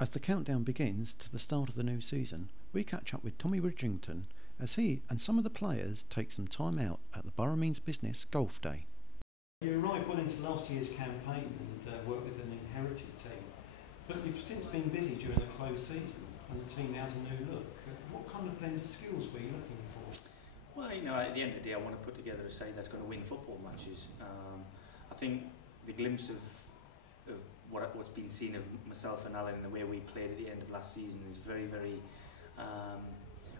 As the countdown begins to the start of the new season, we catch up with Tommy Widdrington as he and some of the players take some time out at the Borough Means Business Golf Day. You arrived well into last year's campaign and worked with an inherited team, but you've since been busy during the closed season and the team now has a new look. What kind of blend of skills were you looking for? Well, at the end of the day I want to put together a side that's going to win football matches. I think the glimpse of what's been seen of myself and Alan and the way we played at the end of last season is very, very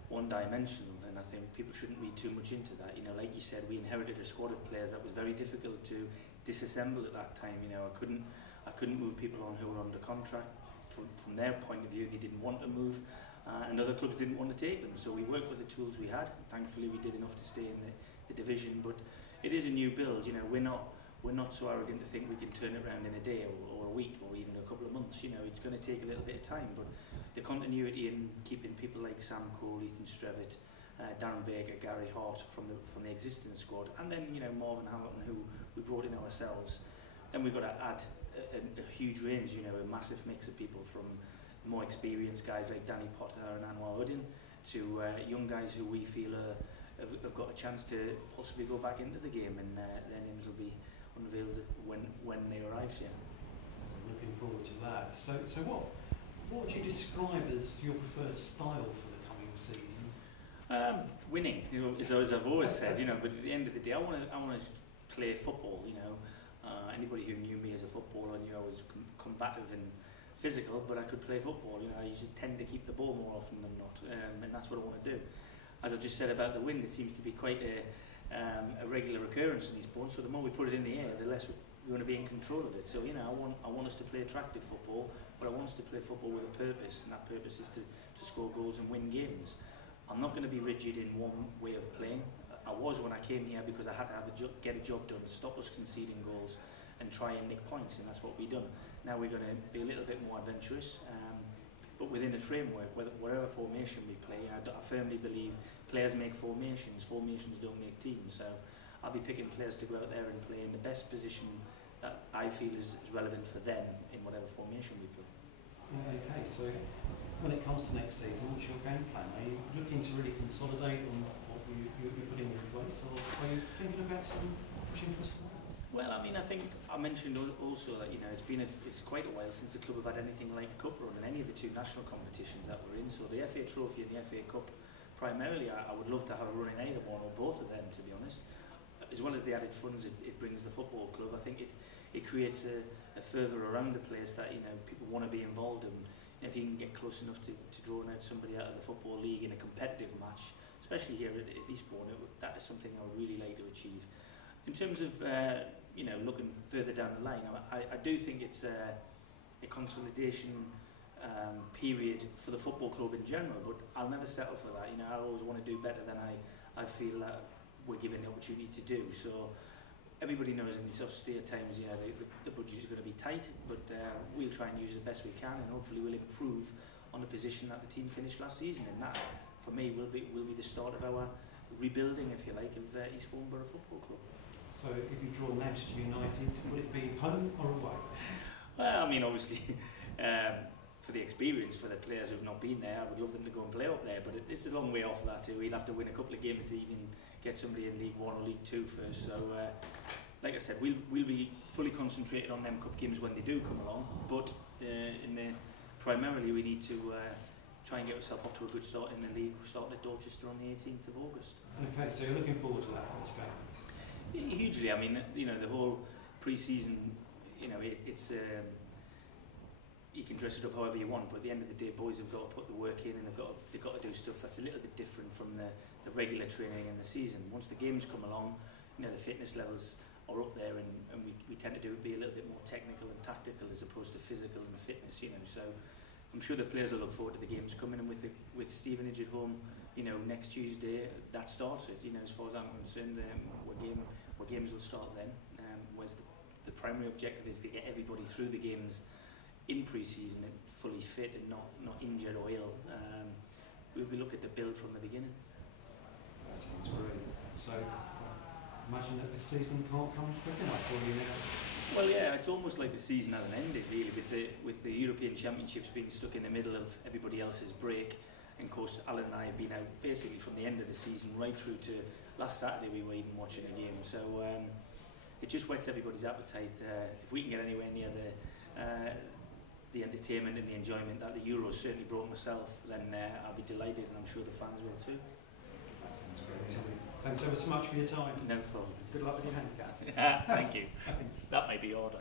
one-dimensional, and I think people shouldn't read too much into that. Like you said, we inherited a squad of players that was very difficult to disassemble at that time. I couldn't move people on who were under contract. From their point of view, they didn't want to move, and other clubs didn't want to take them. So we worked with the tools we had. Thankfully, we did enough to stay in the division. But it is a new build. We're not so arrogant to think we can turn it around in a day or a week or even a couple of months. It's going to take a little bit of time, but the continuity in keeping people like Sam Cole, Ethan Strevitt, Darren Baker, Gary Hart from the existing squad, and then Marvin Hamilton, who we brought in ourselves. Then we've got to add a huge range, a massive mix of people, from more experienced guys like Danny Potter and Anwar Uddin to young guys who we feel have got a chance to possibly go back into the game, and their names will be unveiled when they arrive here. I'm looking forward to that. So what would you describe as your preferred style for the coming season? Winning, as I've always said, but at the end of the day, I want to play football. Anybody who knew me as a footballer knew I was combative and physical, but I could play football. I usually tend to keep the ball more often than not, and that's what I want to do. As I've just said about the wind, it seems to be quite a regular occurrence in Eastbourne, so the more we put it in the air, the less we're going to be in control of it. So I want us to play attractive football, but I want us to play football with a purpose, and that purpose is to score goals and win games. I'm not going to be rigid in one way of playing. I was when I came here because I had to get a job done, stop us conceding goals and try and nick points, and that's what we've done. Now we're going to be a little bit more adventurous, but within a framework, whatever formation we play. I firmly believe players make formations don't make teams, so I'll be picking players to go out there and play in the best position that I feel is relevant for them in whatever formation we play. Okay, so when it comes to next season, what's your game plan? Are you looking to really consolidate on what you're putting in place, or are you thinking about pushing for some else? Well, I think I mentioned also that it's quite a while since the club have had anything like a cup run in any of the two national competitions that we're in. So the FA Trophy and the FA Cup, primarily, I would love to have a run in either one or both of them, to be honest. As well as the added funds it brings the football club, I think it creates a fervour around the place that people want to be involved in. If you can get close enough to drawing out somebody out of the Football League in a competitive match, especially here at Eastbourne, that is something I would really like to achieve. In terms of looking further down the line, I do think it's a consolidation period for the football club in general, but I'll never settle for that. I'll always want to do better than I feel that we're given the opportunity to do. So everybody knows in these austere times, the budget is going to be tight, but we'll try and use it the best we can, and hopefully we'll improve on the position that the team finished last season, and that, for me, will be the start of our rebuilding, if you like, of Eastbourne Borough Football Club. So if you draw Manchester United, would it be home or away? Well, obviously, for the experience, for the players who've not been there, I would love them to go and play up there, but it's a long way off that. We'll have to win a couple of games to even get somebody in League 1 or League 2 first. So, like I said, we'll be fully concentrated on them cup games when they do come along, but primarily we need to try and get ourselves off to a good start in the league, starting at Dorchester on the 18th of August. Okay, so you're looking forward to that first game? Hugely. The whole pre-season, it's you can dress it up however you want, but at the end of the day, boys have got to put the work in, and they've got to do stuff that's a little bit different from the regular training in the season. Once the games come along, the fitness levels are up there, and we tend to be a little bit more technical and tactical as opposed to physical and fitness. So I'm sure the players will look forward to the games coming, and with Stevenage at home, next Tuesday, that starts it. As far as I'm concerned, where games will start then. Whereas the primary objective is to get everybody through the games in pre-season and fully fit and not injured or ill. We'll be looking to build from the beginning. That sounds great. So imagine that the season can't come quick enough for you now. Well, yeah, it's almost like the season hasn't ended really, with the European Championships being stuck in the middle of everybody else's break. And of course, Alan and I have been out basically from the end of the season right through to last Saturday. We were even watching a game, so it just whets everybody's appetite. If we can get anywhere near the entertainment and the enjoyment that the Euros certainly brought myself, then I'll be delighted, and I'm sure the fans will too. That sounds great, Tommy. Thanks ever so much for your time. No problem. Good luck with your handicap. Thank you. That may be order.